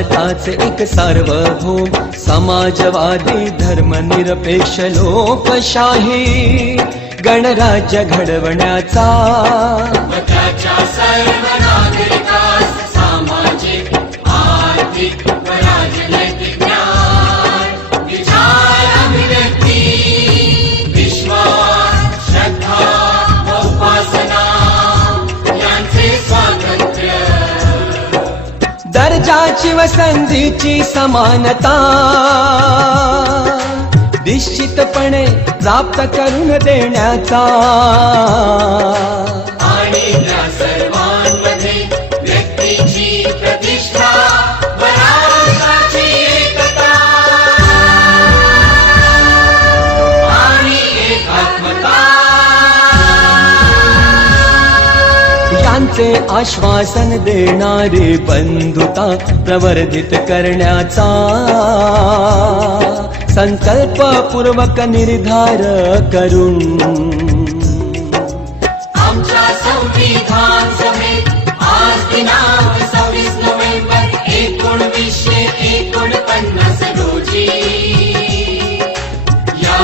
भारताचे एक सार्वभौम समाजवादी धर्मनिरपेक्ष लोकशाही गणराज्य घडवण्याचा त्याच्या सर्व नागरिकास सामाजिक आर्थिक व राजनैतिक न्याय विचार अभिव्यक्ती विश्वास श्रद्धा व उपासना यांचे स्वातंत्र्य दर्जाची व संधीची समानता निश्चितपणे प्राप्त करून देण्याचा आणि त्या सर्वांमध्ये व्यक्तीची प्रतिष्ठा व राष्ट्राची एकता आणि एकात्मता यांचे आश्वासन देणारी बंधुता प्रवर्धित करण्याचा संकल्पपूर्वक निर्धार करून आमच्या संविधान सभेत आज दिनांक 26 नोव्हेंबर 1949 रोजी या